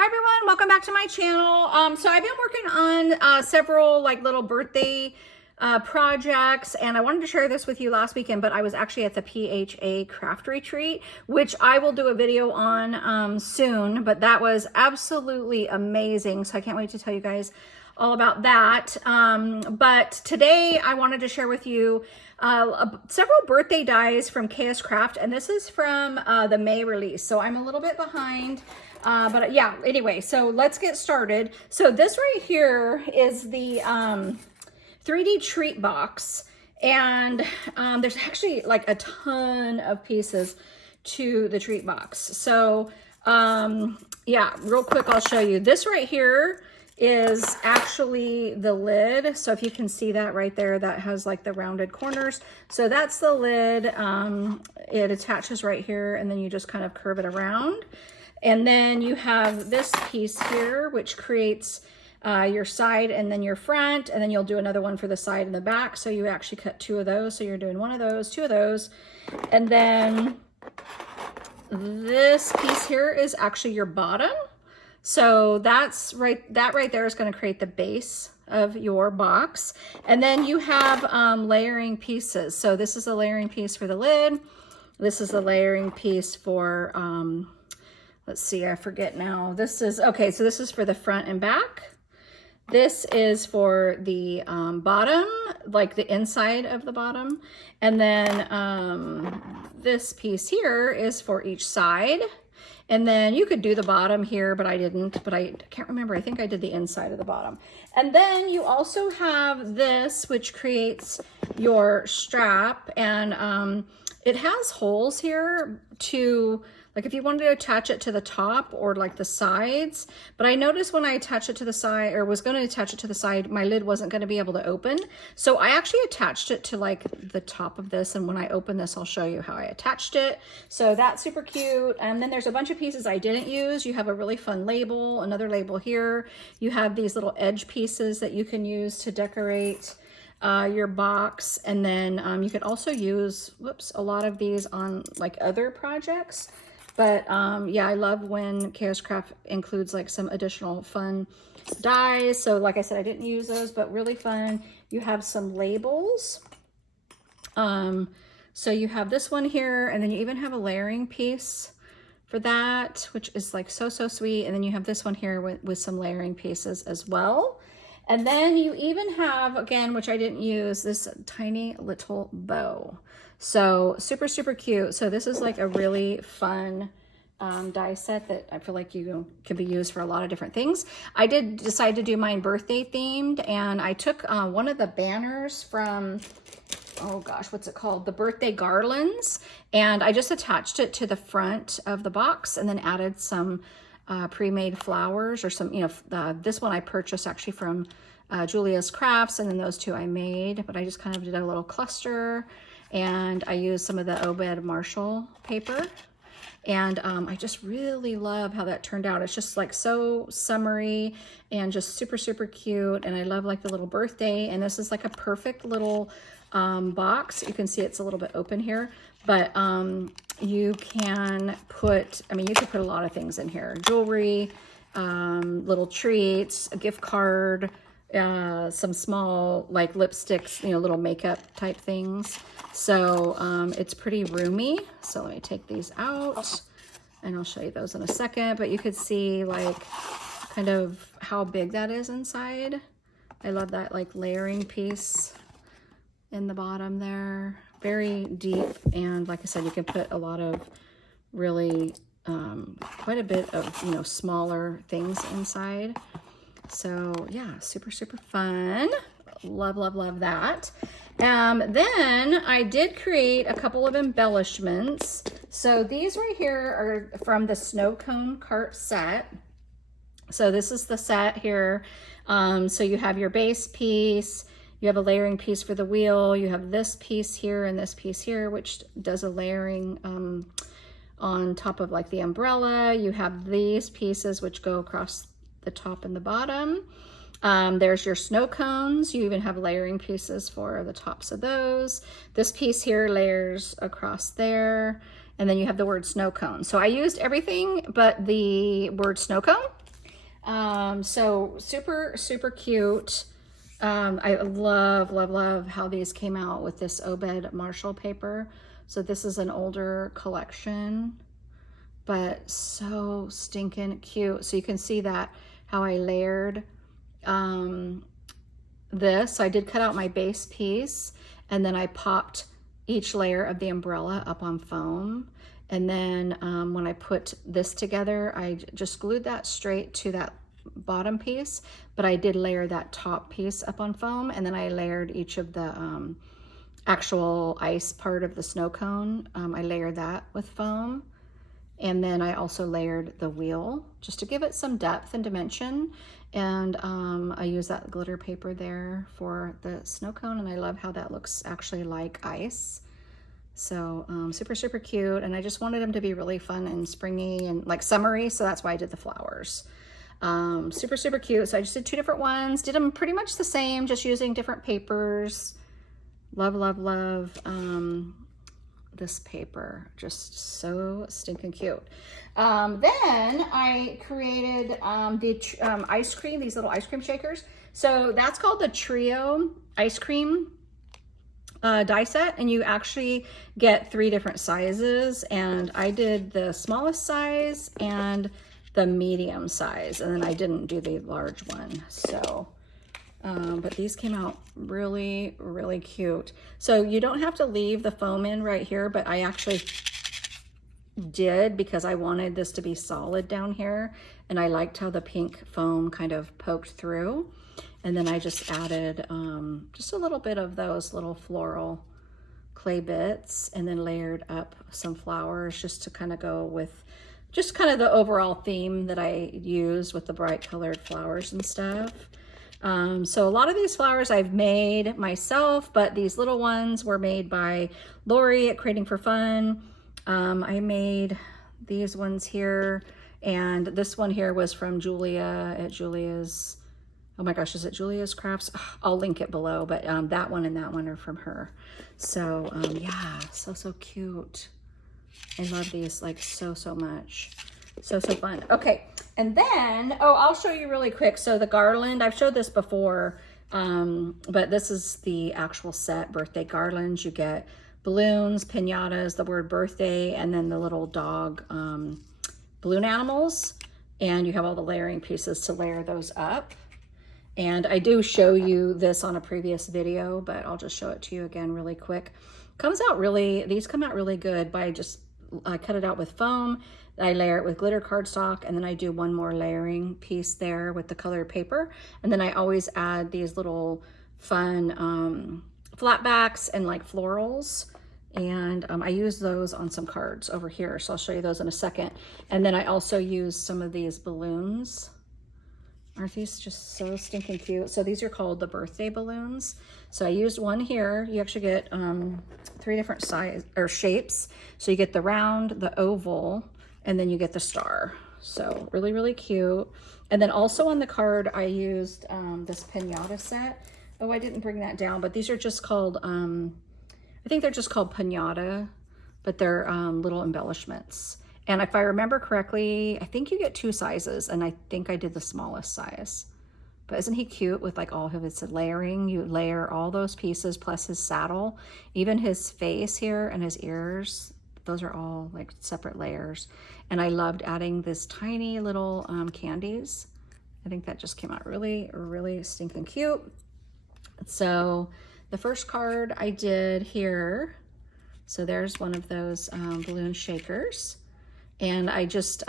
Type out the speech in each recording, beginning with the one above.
Hi everyone, welcome back to my channel. So I've been working on several like little birthday projects, and I wanted to share this with you last weekend, but I was actually at the PHA craft retreat, which I will do a video on soon, but that was absolutely amazing. So I can't wait to tell you guys all about that. But today I wanted to share with you several birthday dies from KS Craft, and this is from the May release. So I'm a little bit behind. But yeah, anyway, so let's get started. So this right here is the 3D treat box, and there's actually like a ton of pieces to the treat box. So yeah, real quick, I'll show you. This right here is actually the lid. So if you can see that right there, that has like the rounded corners. So that's the lid. It attaches right here, and then you just kind of curve it around. And then you have this piece here, which creates your side and then your front, and then you'll do another one for the side and the back. So you actually cut two of those. So you're doing one of those, two of those. And then this piece here is actually your bottom. So that right there is going to create the base of your box. And then you have layering pieces. So this is a layering piece for the lid. This is a layering piece for, let's see, I forget now. This is, okay, so this is for the front and back. This is for the bottom, like the inside of the bottom. And then this piece here is for each side. And then you could do the bottom here, but I didn't, but I can't remember. I think I did the inside of the bottom. And then you also have this, which creates your strap. And it has holes here to, like if you wanted to attach it to the top or like the sides, but I noticed when I attached it to the side, or was going to attach it to the side, my lid wasn't going to be able to open. So I actually attached it to like the top of this. And when I open this, I'll show you how I attached it. So that's super cute. And then there's a bunch of pieces I didn't use. You have a really fun label, another label here. You have these little edge pieces that you can use to decorate your box. And then you could also use, whoops, a lot of these on like other projects. But yeah, I love when KS Craft includes like some additional fun dies. So like I said, I didn't use those, but really fun. You have some labels. So you have this one here, and then you even have a layering piece for that, which is like so sweet. And then you have this one here with some layering pieces as well. And then you even have, again, which I didn't use, this tiny little bow. So super cute. So this is like a really fun die set that I feel like you can be used for a lot of different things. I did decide to do mine birthday themed, and I took one of the banners from, oh gosh, what's it called? The birthday garlands. And I just attached it to the front of the box and then added some pre-made flowers, or some, you know, this one I purchased actually from Julia's Crafts, and then those two I made, but I just kind of did a little cluster, and I used some of the Obed Marshall paper. And I just really love how that turned out. It's just like so summery and just super cute. And I love like the little birthday, and this is like a perfect little box. You can see it's a little bit open here, but you can put, I mean, you could put a lot of things in here. Jewelry, little treats, a gift card, some small like lipsticks, you know, little makeup type things. So it's pretty roomy. So let me take these out and I'll show you those in a second, but you could see like kind of how big that is inside. I love that like layering piece in the bottom there, very deep. And like I said, you can put a lot of really quite a bit of, you know, smaller things inside. So yeah, super fun. Love that. Then I did create a couple of embellishments. So these right here are from the snow cone cart set. So this is the set here. So you have your base piece, you have a layering piece for the wheel, you have this piece here and this piece here, which does a layering on top of like the umbrella. You have these pieces which go across the top and the bottom. There's your snow cones. You even have layering pieces for the tops of those. This piece here layers across there. And then you have the word snow cone. So I used everything but the word snow cone. So super, super cute. I love how these came out with this Obed Marshall paper. So this is an older collection, but so stinking cute. So you can see that how I layered this. So I did cut out my base piece, and then I popped each layer of the umbrella up on foam. And then when I put this together, I just glued that straight to that bottom piece, but I did layer that top piece up on foam, and then I layered each of the actual ice part of the snow cone. I layered that with foam, and then I also layered the wheel just to give it some depth and dimension. And I use that glitter paper there for the snow cone, and I love how that looks actually like ice. So super, super cute. And I just wanted them to be really fun and springy and like summery, so that's why I did the flowers. Super, super cute. So I just did 2 different ones, did them pretty much the same, just using different papers. Love, love, love this paper. Just so stinking cute. Then I created the ice cream, these little ice cream shakers. So that's called the Trio ice cream die set, and you actually get 3 different sizes, and I did the smallest size and the medium size, and then I didn't do the large one. So but these came out really, really cute. So you don't have to leave the foam in right here, but I actually did because I wanted this to be solid down here, and I liked how the pink foam kind of poked through. And then I just added just a little bit of those little floral clay bits, and then layered up some flowers just to kind of go with just kind of the overall theme that I used with the bright colored flowers and stuff. So a lot of these flowers I've made myself, but these little ones were made by Lori at Creating for Fun. I made these ones here, and this one here was from Julia at Julia's, oh my gosh, is it Julia's Crafts? I'll link it below, but that one and that one are from her. So yeah, so, so cute. I love these like so, so much. So, so fun. Okay, and then, oh, I'll show you really quick. So the garland, I've showed this before, but this is the actual set, birthday garlands. You get balloons, piñatas, the word birthday, and then the little dog balloon animals. And you have all the layering pieces to layer those up. And I do show you this on a previous video, but I'll just show it to you again really quick. Comes out really, these come out really good by just, I cut it out with foam, I layer it with glitter cardstock, and then I do one more layering piece there with the colored paper. And then I always add these little fun flat backs and like florals. And I use those on some cards over here. So I'll show you those in a second. And then I also use some of these balloons. Aren't these just so stinking cute? So these are called the birthday balloons. So I used one here. You actually get 3 different size or shapes. So you get the round, the oval, and then you get the star. So really, really cute. And then also on the card, I used this piñata set. Oh, I didn't bring that down, but these are just called, I think they're just called piñata, but they're little embellishments. And if I remember correctly, I think you get 2 sizes, and I think I did the smallest size. But isn't he cute with like all of his layering? You layer all those pieces plus his saddle, even his face here and his ears. Those are all like separate layers. And I loved adding this tiny little candies. I think that just came out really, really stinking cute. So the first card I did here, so there's one of those balloon shakers. And I just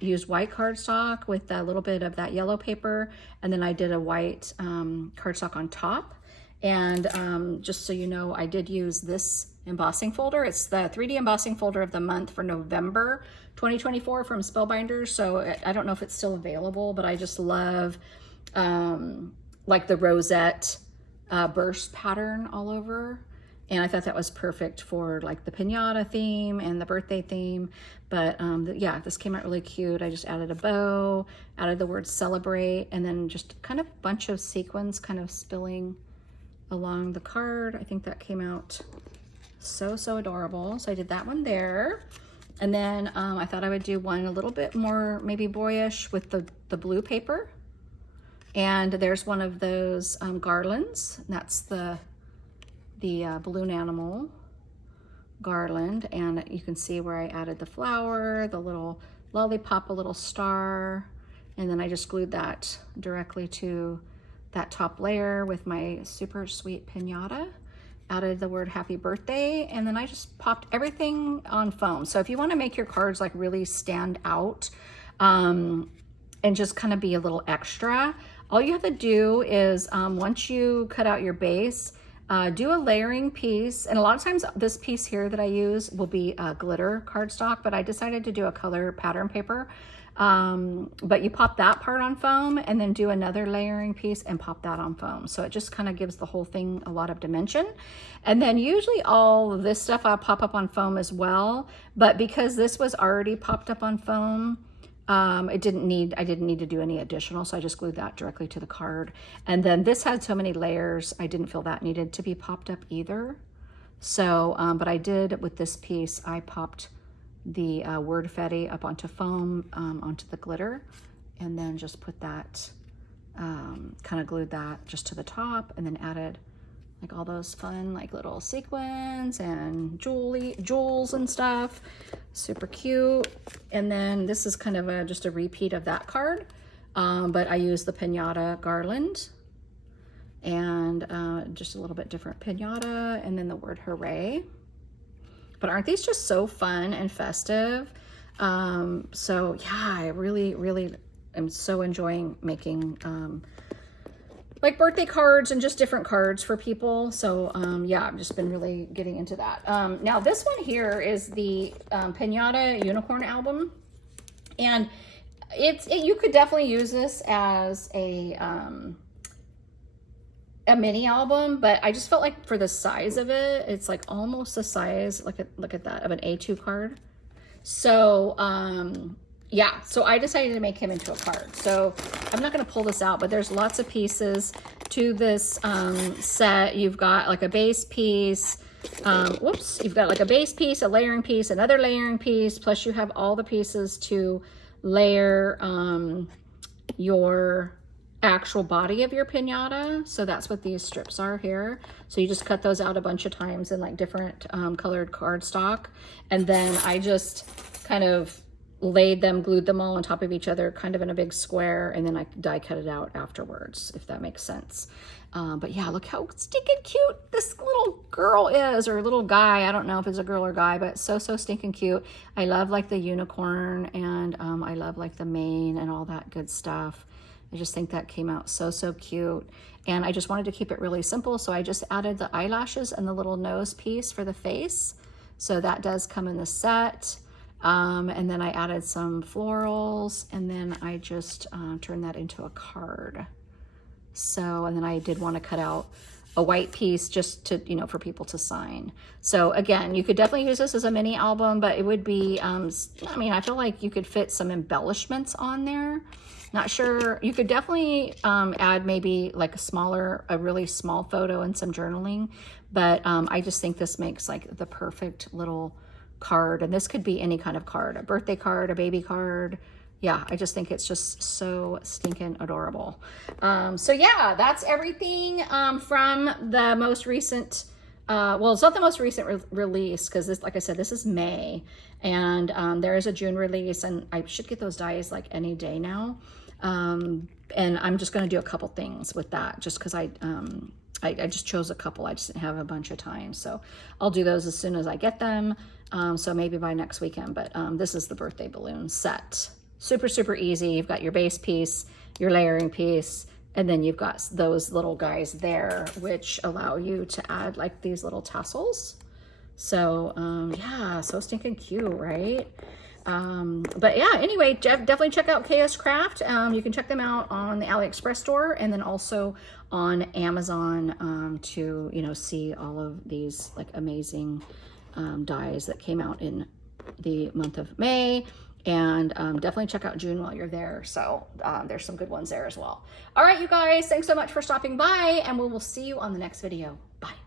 used white cardstock with a little bit of that yellow paper. And then I did a white cardstock on top. And just so you know, I did use this embossing folder. It's the 3D embossing folder of the month for November 2024 from Spellbinders. So I don't know if it's still available, but I just love like the rosette burst pattern all over. And I thought that was perfect for like the piñata theme and the birthday theme. But yeah, this came out really cute. I just added a bow, added the word celebrate, and then just kind of a bunch of sequins kind of spilling along the card. I think that came out so, so adorable. So I did that one there. And then I thought I would do one a little bit more maybe boyish with the blue paper. And there's one of those garlands. That's the balloon animal garland. And you can see where I added the flower, the little lollipop, a little star. And then I just glued that directly to that top layer with my super sweet piñata. Added the word happy birthday, and then I just popped everything on foam. So if you want to make your cards like really stand out and just kind of be a little extra, all you have to do is once you cut out your base, do a layering piece. And a lot of times this piece here that I use will be a glitter cardstock, but I decided to do a color pattern paper. But you pop that part on foam and then do another layering piece and pop that on foam. So it just kind of gives the whole thing a lot of dimension. And then usually all of this stuff I'll pop up on foam as well. But because this was already popped up on foam, I didn't need to do any additional. So I just glued that directly to the card. And then this had so many layers, I didn't feel that needed to be popped up either. So, but I did with this piece, I popped the word Fetty up onto foam, onto the glitter, and then just put that, kind of glued that just to the top, and then added like all those fun like little sequins and jewels and stuff. Super cute. And then this is kind of just a repeat of that card, but I used the piñata garland and just a little bit different piñata, and then the word hooray. But aren't these just so fun and festive? So yeah, I really am so enjoying making like birthday cards and just different cards for people. So yeah, I've just been really getting into that. Now this one here is the Piñata Unicorn album. And you could definitely use this as a mini album, but I just felt like for the size of it, it's like almost the size, look at that, of an A2 card. So yeah, so I decided to make him into a card. So I'm not going to pull this out, but there's lots of pieces to this set. You've got like a base piece, you've got like a base piece, a layering piece, another layering piece, plus you have all the pieces to layer your actual body of your piñata. So that's what these strips are here. So you just cut those out a bunch of times in like different colored cardstock, and then I just kind of laid them, glued them all on top of each other kind of in a big square, and then I die cut it out afterwards, if that makes sense. But yeah, look how stinking cute this little girl is, or little guy. I don't know if it's a girl or guy, but so stinking cute. I love like the unicorn, and I love like the mane and all that good stuff. I just think that came out so cute. And I just wanted to keep it really simple, so I just added the eyelashes and the little nose piece for the face. So that does come in the set. And then I added some florals, and then I just turned that into a card. So, and then I did want to cut out a white piece just to, you know, for people to sign. So again, you could definitely use this as a mini album, but it would be, I mean, I feel like you could fit some embellishments on there. Not sure. You could definitely add maybe like a really small photo and some journaling, but I just think this makes like the perfect little card. And this could be any kind of card, a birthday card, a baby card. Yeah, I just think it's just so stinking adorable. So yeah, that's everything from the most recent, well, it's not the most recent release, because this, like I said, this is May, and there is a June release, and I should get those dies like any day now. And I'm just going to do a couple things with that, just because I just chose a couple. I just didn't have a bunch of time, so I'll do those as soon as I get them. So maybe by next weekend, but this is the birthday balloon set. Super easy. You've got your base piece, your layering piece, and then you've got those little guys there, which allow you to add like these little tassels. So yeah, so stinking cute, right? But yeah, anyway, definitely check out KS Craft. You can check them out on the AliExpress store, and then also on Amazon to, you know, see all of these like amazing dies that came out in the month of May. And definitely check out June while you're there. So there's some good ones there as well. All right, you guys, thanks so much for stopping by, and we will see you on the next video. Bye.